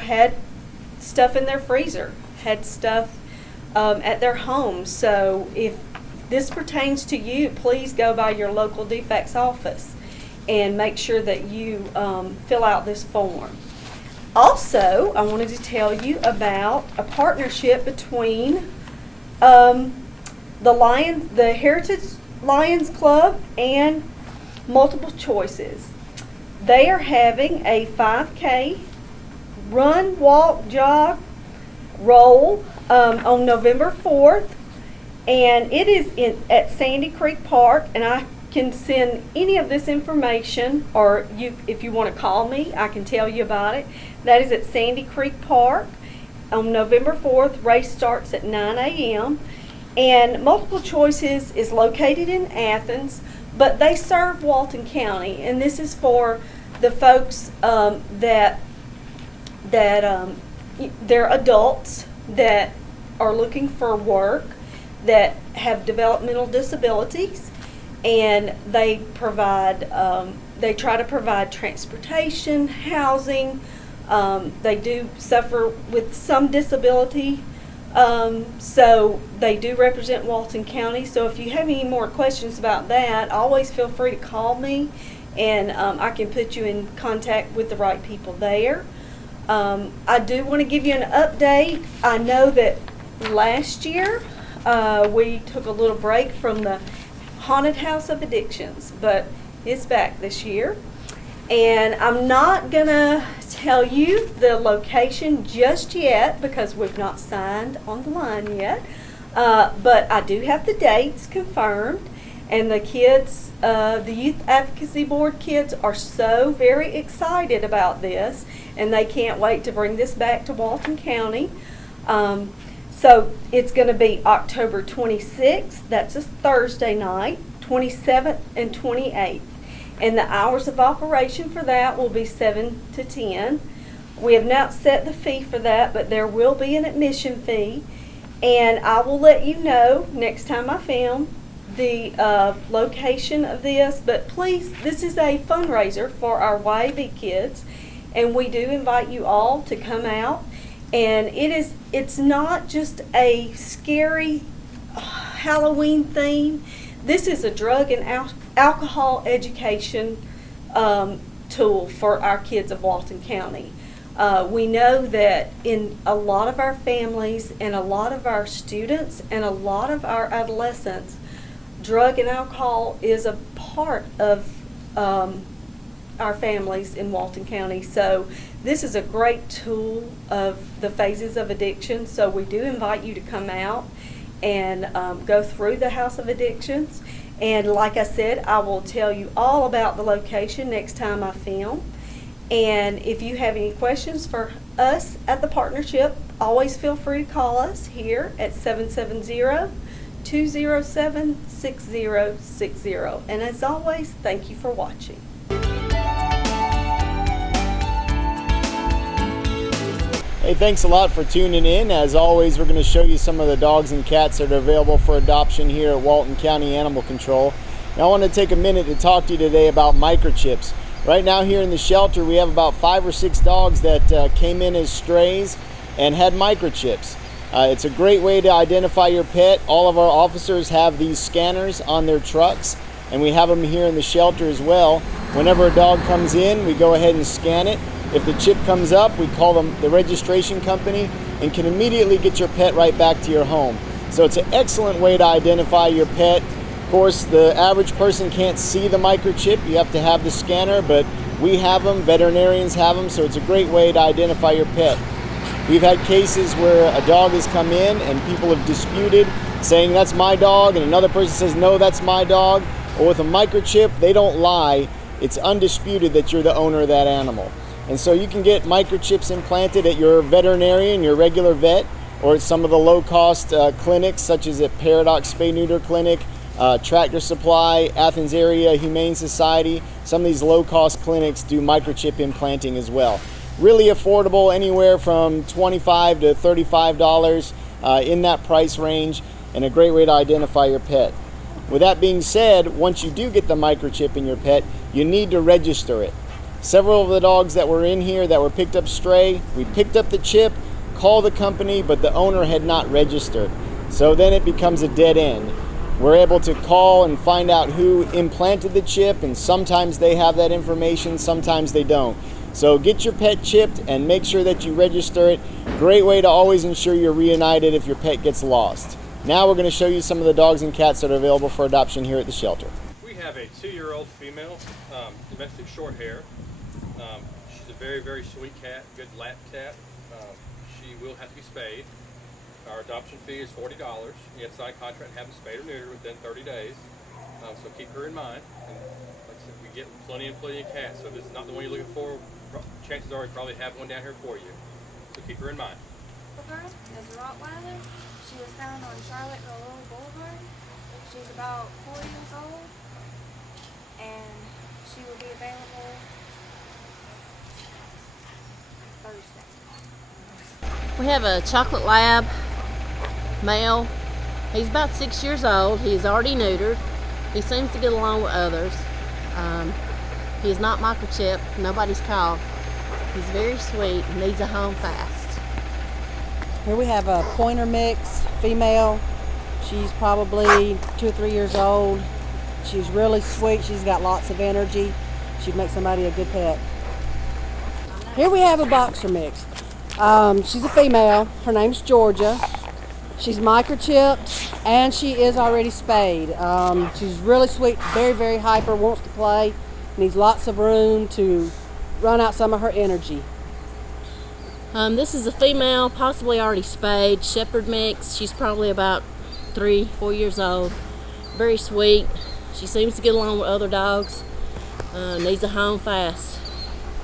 had stuff in their freezer, had stuff at their home. So if this pertains to you, please go by your local DFACS office and make sure that you fill out this form. Also, I wanted to tell you about a partnership between the Heritage Lions Club and Multiple Choices. They are having a 5K run, walk, jog, roll on November 4th, and it is at Sandy Creek Park. And I can send any of this information, or if you want to call me, I can tell you about it. That is at Sandy Creek Park on November 4th. Race starts at 9 a.m. And Multiple Choices is located in Athens, but they serve Walton County, and this is for the folks that they're adults that are looking for work, that have developmental disabilities, and they try to provide transportation, housing. They do suffer with some disability. So they do represent Walton County. So if you have any more questions about that, always feel free to call me, and I can put you in contact with the right people there. I do want to give you an update. I know that last year we took a little break from the Haunted House of Addictions, but it's back this year. And I'm not going to tell you the location just yet because we've not signed on the line yet. But I do have the dates confirmed. And the kids, the Youth Advocacy Board kids are so very excited about this. And they can't wait to bring this back to Walton County. So it's going to be October 26th. That's a Thursday night, 27th and 28th. And the hours of operation for that will be 7 to 10. We have not set the fee for that, but there will be an admission fee. And I will let you know next time I film the location of this. But please, this is a fundraiser for our YAB kids. And we do invite you all to come out. And it's not just a scary Halloween theme. This is a drug and alcohol education tool for our kids of Walton County. We know that in a lot of our families and a lot of our students and a lot of our adolescents, drug and alcohol is a part of our families in Walton County. So this is a great tool of the phases of addiction. So we do invite you to come out and go through the House of Addictions. And like I said, I will tell you all about the location next time I film. And if you have any questions for us at the partnership, always feel free to call us here at 770-207-6060. And as always, thank you for watching. Hey, thanks a lot for tuning in. As always, we're going to show you some of the dogs and cats that are available for adoption here at Walton County Animal Control. Now, I want to take a minute to talk to you today about microchips. Right now here in the shelter, we have about 5 or 6 dogs that came in as strays and had microchips. It's a great way to identify your pet. All of our officers have these scanners on their trucks, and we have them here in the shelter as well. Whenever a dog comes in, we go ahead and scan it. If the chip comes up, we call them the registration company and can immediately get your pet right back to your home. So it's an excellent way to identify your pet. Of course, the average person can't see the microchip. You have to have the scanner, but we have them, veterinarians have them, so it's a great way to identify your pet. We've had cases where a dog has come in and people have disputed, saying that's my dog, and another person says no, that's my dog. Or with a microchip, they don't lie. It's undisputed that you're the owner of that animal. And so you can get microchips implanted at your veterinarian, your regular vet, or at some of the low-cost clinics, such as at Paradox Spay Neuter Clinic, Tractor Supply, Athens Area Humane Society. Some of these low-cost clinics do microchip implanting as well. Really affordable, anywhere from $25 to $35 in that price range, and a great way to identify your pet. With that being said, once you do get the microchip in your pet, you need to register it. Several of the dogs that were in here that were picked up stray, we picked up the chip, called the company, but the owner had not registered. So then it becomes a dead end. We're able to call and find out who implanted the chip, and sometimes they have that information, sometimes they don't. So get your pet chipped and make sure that you register it. Great way to always ensure you're reunited if your pet gets lost. Now we're going to show you some of the dogs and cats that are available for adoption here at the shelter. We have a 2-year-old female, domestic short hair. She's a very, very sweet cat, good lap cat. She will have to be spayed. Our adoption fee is $40. You have to sign a contract and have them spayed or neutered within 30 days. So keep her in mind. And like I said, we get plenty and plenty of cats, so if this is not the one you're looking for, chances are we probably have one down here for you. So keep her in mind. Her is a Rottweiler. She was found on Charlotte Boulevard. She's about 4 years old, and she will be available Thursday. We have a chocolate lab male. He's about 6 years old. He's already neutered. He seems to get along with others. He is not microchipped. Nobody's called. He's very sweet and needs a home fast. Here we have a pointer mix, female. She's probably 2 or 3 years old. She's really sweet. She's got lots of energy. She'd make somebody a good pet. Here we have a boxer mix. She's a female. Her name's Georgia. She's microchipped and she is already spayed. She's really sweet, very, very hyper, wants to play, needs lots of room to run out some of her energy. This is a female, possibly already spayed, shepherd mix. She's probably about 3, 4 years old. Very sweet. She seems to get along with other dogs. Needs a home fast.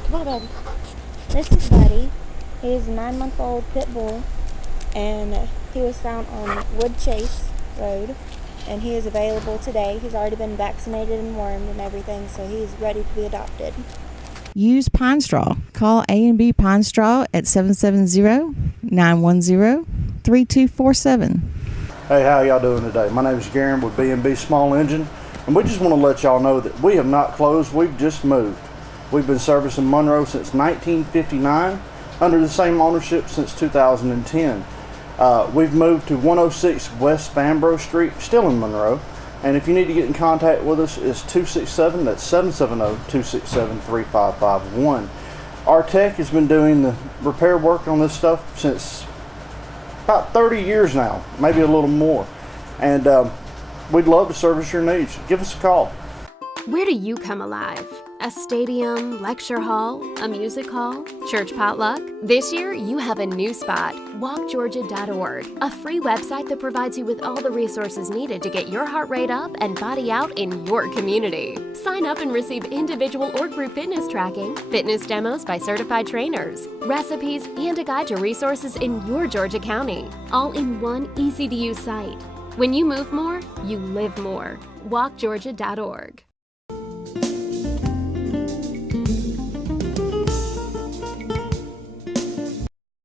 Come on, baby. This is Buddy. He is a 9-month-old pit bull, and he was found on Wood Chase Road, and he is available today. He's already been vaccinated and wormed and everything, so he's ready to be adopted. Use Pine Straw. Call A&B Pine Straw at 770-910-3247. Hey, how y'all doing today? My name is Garen with B&B Small Engine, and we just want to let y'all know that we have not closed. We've just moved. We've been servicing Monroe since 1959, under the same ownership since 2010. We've moved to 106 West Vanbrugh Street, still in Monroe. And if you need to get in contact with us, it's 267, that's 770-267-3551. Our tech has been doing the repair work on this stuff since about 30 years now, maybe a little more. And we'd love to service your needs. Give us a call. Where do you come alive? A stadium, lecture hall, a music hall, church potluck? This year, you have a new spot, walkgeorgia.org, a free website that provides you with all the resources needed to get your heart rate up and body out in your community. Sign up and receive individual or group fitness tracking, fitness demos by certified trainers, recipes, and a guide to resources in your Georgia County, all in one easy-to-use site. When you move more, you live more. walkgeorgia.org.